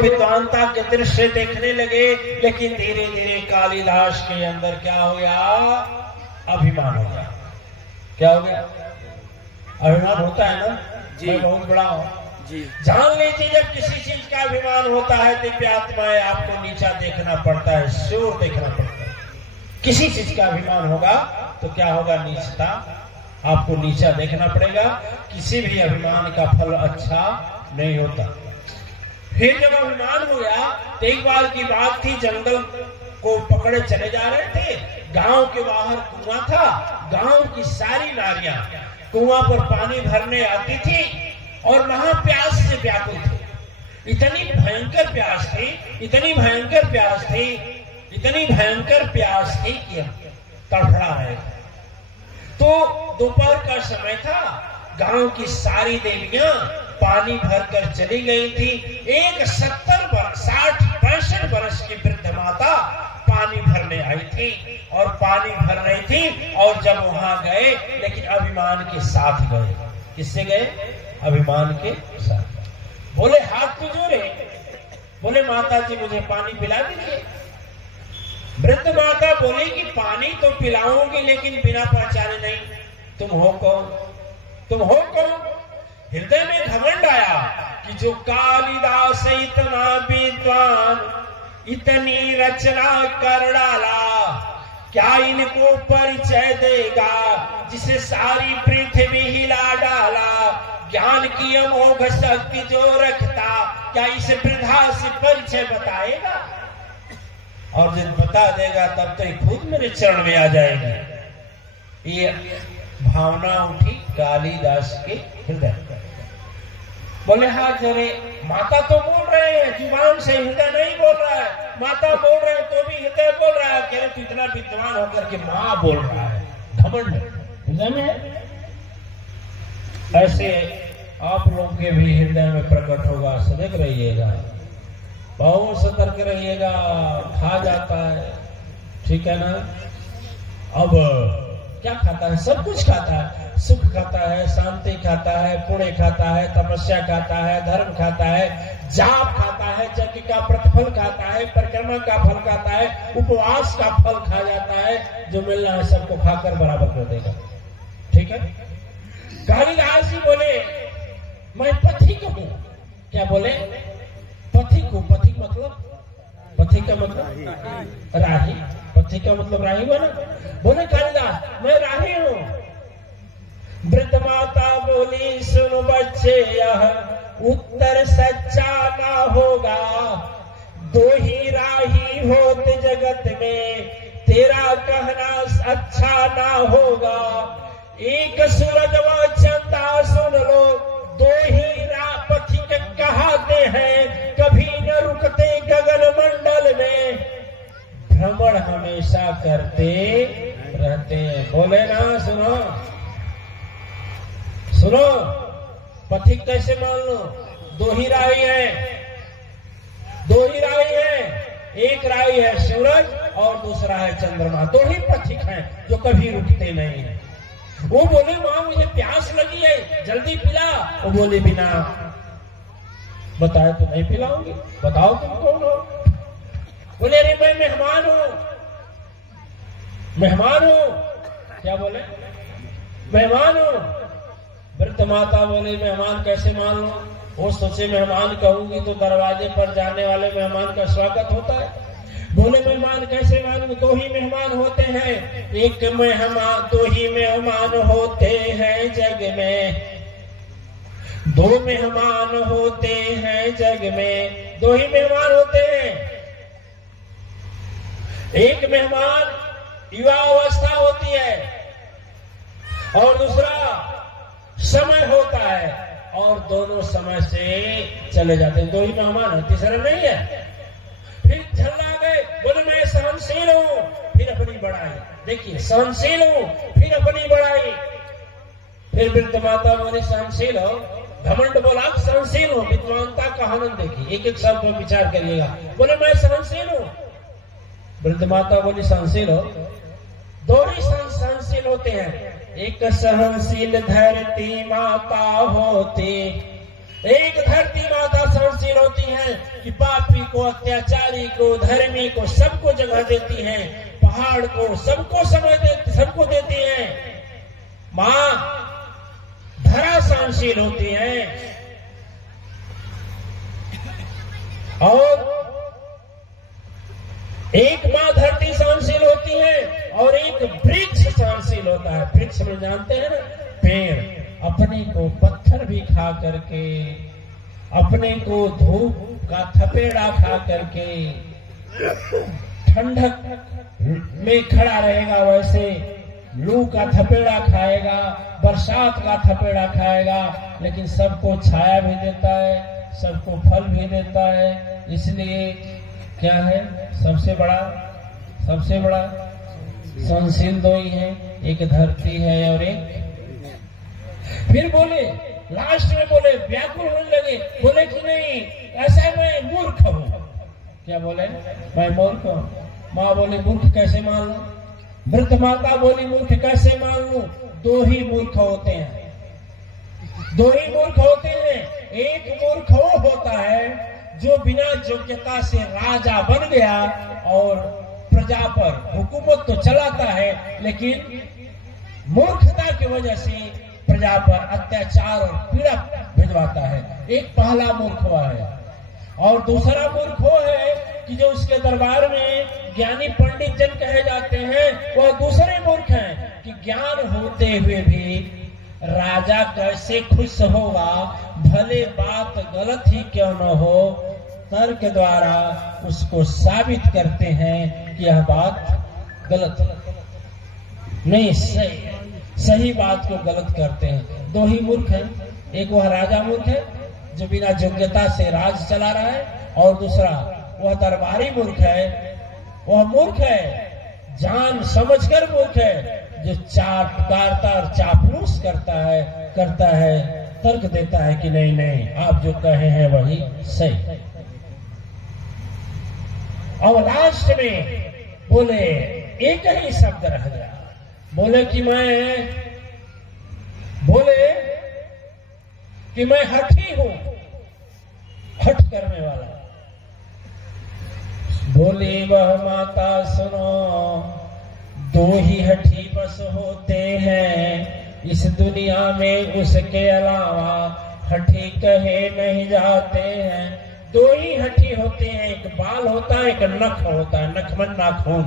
विद्वानता के दृश्य देखने लगे, लेकिन धीरे धीरे कालिदास के अंदर क्या हो गया? अभिमान हो गया। क्या हो गया? अभिमान होता है ना जी, मैं बहुत बड़ा हूं जी। जान लीजिए, जब किसी चीज का अभिमान होता है दिव्यात्माएं आपको नीचा देखना पड़ता है, शोर देखना पड़ता है। किसी चीज का अभिमान होगा तो क्या होगा? नीचता, आपको नीचा देखना पड़ेगा। किसी भी अभिमान का फल अच्छा नहीं होता। फिर जब अभिमान हो गया तो एक बार की बात थी, जंगल को पकड़े चले जा रहे थे। गांव के बाहर कुआं था। गांव की सारी नारियां कुआं पर पानी भरने आती थी और वहां प्यास से व्याकुल थी। इतनी भयंकर प्यास थी, इतनी भयंकर प्यास थी, इतनी भयंकर प्यास थी कि तड़फड़ा रहे थे। तो दोपहर का समय था। गांव की सारी देवियां पानी भरकर चली गई थी। एक 60-65 वर्ष की वृद्ध माता पानी भरने आई थी और पानी भर रही थी। और जब वहां गए, लेकिन अभिमान के साथ गए। किससे गए? अभिमान के साथ। बोले हाथ क्यों जोड़े? बोले माता जी मुझे पानी पिला दीजिए। वृद्ध माता बोली कि पानी तो पिलाऊंगी, लेकिन बिना पहचाने नहीं। तुम हो कौन? तुम हो कौन? हृदय में घमंड आया कि जो कालिदास इतना विद्वान, इतनी रचना कर डाला, क्या इनको परिचय देगा जिसे सारी पृथ्वी हिला डाला? ज्ञान की अमोघ शक्ति जो रखता, क्या इस वृद्धा से परिचय बताएगा? और जब बता देगा तब तो खुद मेरे चरण में आ जाएगी। ये भावना उठी कालिदास के हृदय। बोले हाथ जोड़े। माता तो बोल रहे हैं, जुबान से हृदय नहीं बोल रहा है। माता बोल रहे हैं तो भी हृदय बोल रहा है। कह रहे तू इतना विद्वान होकर के माँ बोल रहा है। घमंड हृदय में। ऐसे आप लोगों के भी हृदय में प्रकट होगा। सजग रहिएगा, बहुत सतर्क रहिएगा। खा जाता है, ठीक है ना? अब क्या खाता है? सब कुछ खाता है। सुख खाता है, शांति खाता है, पुण्य खाता है, तपस्या खाता है, धर्म खाता है, जाप खाता है, यज्ञ का प्रतिफल खाता है, परिक्रमा का फल खाता है, उपवास का फल खा जाता है। जो मिलना है सबको खाकर बराबर कर देगा। ठीक है? कालिदास जी बोले मैं पथिक हूं। क्या बोले? पथिक हूं। पथिक मतलब? पथिक का मतलब राही। पथिक का मतलब राही हुआ ना? बोले कालिदास मैं राही हूं। वृद्ध माता बोली सुनो बच्चे, यह उत्तर सच्चा ना होगा। दो ही राही होते जगत में, तेरा कहना अच्छा ना होगा। एक सूरज व चंदा सुन लो, दो ही पथिक कहते हैं। कभी न रुकते गगन मंडल में, भ्रमण हमेशा करते रहते हैं। बोले ना सुनो सुनो, पथिक कैसे मान लो? दो ही राही है, दो ही राही है। एक राही है सूरज और दूसरा है चंद्रमा। दो ही पथिक हैं जो कभी रुकते नहीं है। वो बोले मां मुझे प्यास लगी है, जल्दी पिला। वो बोले बिना बताए तो नहीं पिलाऊंगी। बताओ तुम कौन हो? बोले अरे मैं मेहमान हूं, मेहमान हूं। क्या बोले? मेहमान हूं। वृद्ध माता बोले मेहमान कैसे मान लो? वो सोचे मेहमान कहूंगी तो दरवाजे पर जाने वाले मेहमान का स्वागत होता है। बोले मेहमान कैसे मानूं? दो ही मेहमान होते हैं। एक मेहमान, दो ही मेहमान होते हैं जग में। दो मेहमान होते हैं जग में, दो ही मेहमान होते हैं। एक मेहमान युवा अवस्था होती है और दूसरा समय होता है, और दोनों समय से चले जाते हैं। दो ही मेहमान है, तीसरा नहीं है। फिर झल्ला गए, बोले मैं सहनशील हूं, फिर अपनी बड़ाई। देखिए सहनशील हूं, फिर अपनी बड़ाई। फिर वृद्ध माता बोली सहनशील हो। घमंड बोला सहनशील हूं। विद्वानता का आनंद देखिए, एक एक शब्द पर विचार करिएगा। बोले मैं सहनशील हूं। वृद्ध माता बोली सहनशील हो। दो ही सहनशील होते हैं। एक सहनशील धरती माता होती, एक धरती माता सहनशील होती है कि अत्याचारी को, धर्मी को, सबको जगह देती हैं। पहाड़ को सबको सबको देती हैं। मां धरा सहनशील होती हैं और एक मां धरती सहनशील होती है और एक वृक्ष सहनशील होता है। वृक्ष में जानते हैं ना, पेड़ अपने को पत्थर भी खा करके, अपने को धूप का थपेड़ा खा करके ठंडक में खड़ा रहेगा, वैसे लू का थपेड़ा खाएगा, बरसात का थपेड़ा खाएगा, लेकिन सबको छाया भी देता है, सबको फल भी देता है। इसलिए क्या है, सबसे बड़ा सहनशील दो ही है, एक धरती है और एक। फिर बोले, लास्ट में बोले, व्याकुल होने लगे, बोले कि नहीं ऐसा मैं मूर्ख हूं। क्या बोले, मैं मूर्ख हूं। माँ बोली मूर्ख कैसे मान लूं? वृद्ध माता बोली मूर्ख कैसे मान लूं? दो ही मूर्ख होते हैं, दो ही मूर्ख होते हैं। एक मूर्ख वो होता है जो बिना योग्यता से राजा बन गया और प्रजा पर हुकूमत तो चलाता है, लेकिन मूर्खता की वजह से प्रजा पर अत्याचार और पीड़ा भिजवाता है। एक पहला मूर्ख हुआ है। और दूसरा मूर्ख वो है कि जो उसके दरबार में ज्ञानी पंडित जन कहे जाते हैं, वह दूसरे मूर्ख हैं कि ज्ञान होते हुए भी राजा कैसे खुश होगा, भले बात गलत ही क्यों न हो, तर्क द्वारा उसको साबित करते हैं कि यह बात गलत नहीं, सही बात को गलत करते हैं। दो ही मूर्ख हैं, एक वह राजा मूर्ख है जो बिना योग्यता से राज चला रहा है, और दूसरा वह दरबारी मूर्ख है। वह मूर्ख है, जान समझकर मूर्ख है, जो चाटकारता और चापलूस करता है, तर्क देता है कि नहीं नहीं आप जो कहे हैं वही सही। और लास्ट में बोले एक ही शब्द रह गया, बोले कि मैं हठी हूं, हठ करने वाला। बोली वह माता सुनो, दो ही हठी बस होते हैं इस दुनिया में, उसके अलावा हठी कहे नहीं जाते हैं। दो ही हठी होते हैं, एक बाल होता है, एक नख होता है, नखमन नाखून।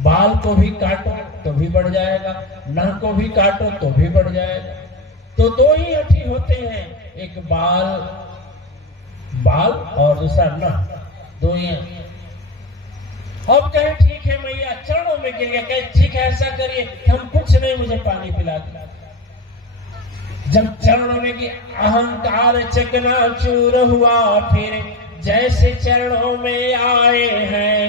बाल को भी काटो तो भी बढ़ जाएगा, नख को भी काटो तो भी बढ़ जाएगा। तो दो ही हठी होते हैं, एक बाल और दूसरा नख, दो ही। अब कहे ठीक है मैया, चरणों में गिर गया, कहे ठीक है ऐसा करिए, हम कुछ नहीं, मुझे पानी पिला दो। जब चरणों में गिर अहंकार चकनाचूर हुआ, फिर जैसे चरणों में आए हैं,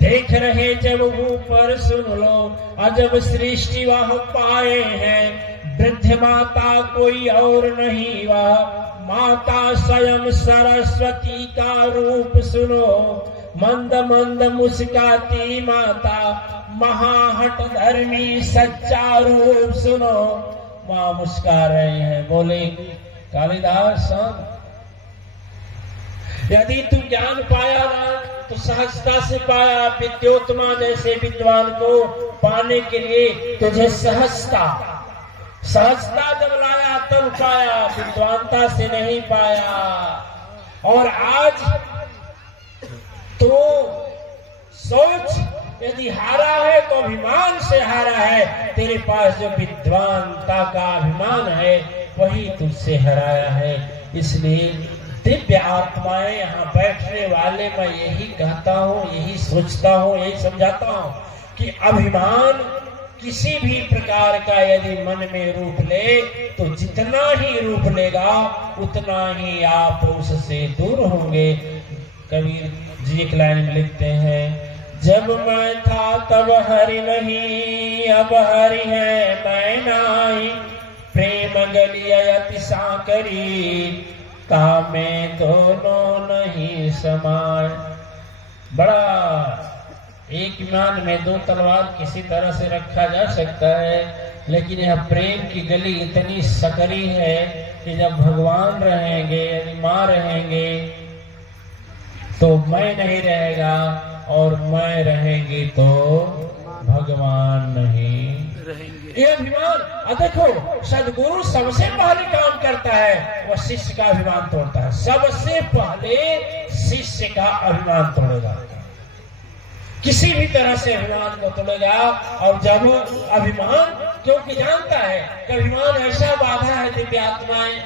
देख रहे जब ऊपर सुन लो, अजब सृष्टि वह पाए हैं। वृद्ध माता कोई और नहीं, वह माता स्वयं सरस्वती का रूप सुनो। मंद मंद मुस्काती माता, महाहट धर्मी सच्चा रूप सुनो। मां मुस्का रहे हैं, बोले कालिदास यदि तू ज्ञान पाया ना तो सहजता से पाया। विद्योत्तमा जैसे विद्वान को पाने के लिए तुझे सहजता जब लाया तब पाया, विद्वानता से नहीं पाया। और आज तो सोच, यदि हारा है तो अभिमान से हारा है। तेरे पास जो विद्वानता का अभिमान है वही तुझसे हराया है। इसलिए दिव्य आत्माएं यहाँ बैठने वाले, मैं यही कहता हूँ, यही सोचता हूँ, यही समझाता हूँ कि अभिमान किसी भी प्रकार का यदि मन में रूप ले तो जितना ही रूप लेगा उतना ही आप उससे दूर होंगे। कबीर जी एक लाइन में लिखते हैं, जब मैं था तब हरि नहीं, अब हरि है मैं नाही। प्रेम गलिया अति साकरी, कामे दोनों नहीं समाय। बड़ा एक ईमान में दो तलवार किसी तरह से रखा जा सकता है, लेकिन यह प्रेम की गली इतनी सकरी है कि जब भगवान रहेंगे, यदि माँ रहेंगे, तो मैं नहीं रहेगा, और मैं रहेंगी तो भगवान नहीं रहेंगे। ये अभिमान, देखो सदगुरु सबसे पहले काम करता है, वह शिष्य का अभिमान तोड़ता है। सबसे पहले शिष्य का अभिमान तोड़ेगा, किसी भी तरह से अभिमान को तोड़ेगा। और जब अभिमान, क्योंकि जानता है कि अभिमान ऐसा बाधा है, दिव्यात्माएं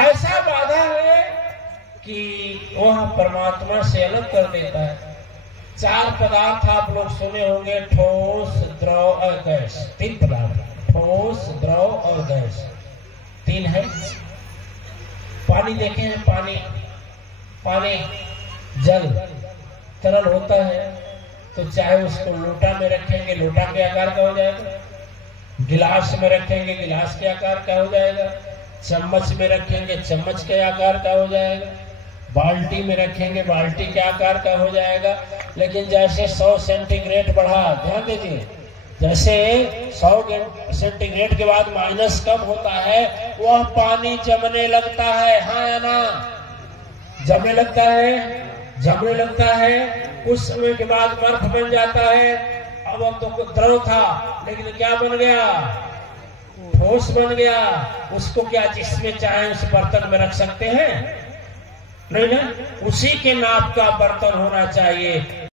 ऐसा बाधा है कि वह परमात्मा से अलग कर देता है। 4 पदार्थ आप लोग सुने होंगे, ठोस, द्रव और गैस। 3 पदार्थ, ठोस, द्रव और गैस, 3 है। पानी देखे हैं, पानी जल तरल होता है, तो चाहे उसको लोटा में रखेंगे, लोटा के आकार का हो जाएगा। गिलास में रखेंगे, गिलास के आकार का हो जाएगा। चम्मच में रखेंगे, चम्मच के आकार का हो जाएगा। बाल्टी में रखेंगे, बाल्टी के आकार का हो जाएगा। लेकिन जैसे 100 सेंटीग्रेड बढ़ा, ध्यान दीजिए, जैसे 100 सेंटीग्रेड के बाद माइनस कम होता है, वह पानी जमने लगता है। हाँ या ना? जमने लगता है, जमने लगता है। कुछ समय के बाद बर्फ बन जाता है। अब तो द्रव था, लेकिन क्या बन गया? ठोस बन गया। उसको क्या जिसमें चाहे उस बर्तन में रख सकते हैं? नहीं ना? उसी के नाप का बर्तन होना चाहिए।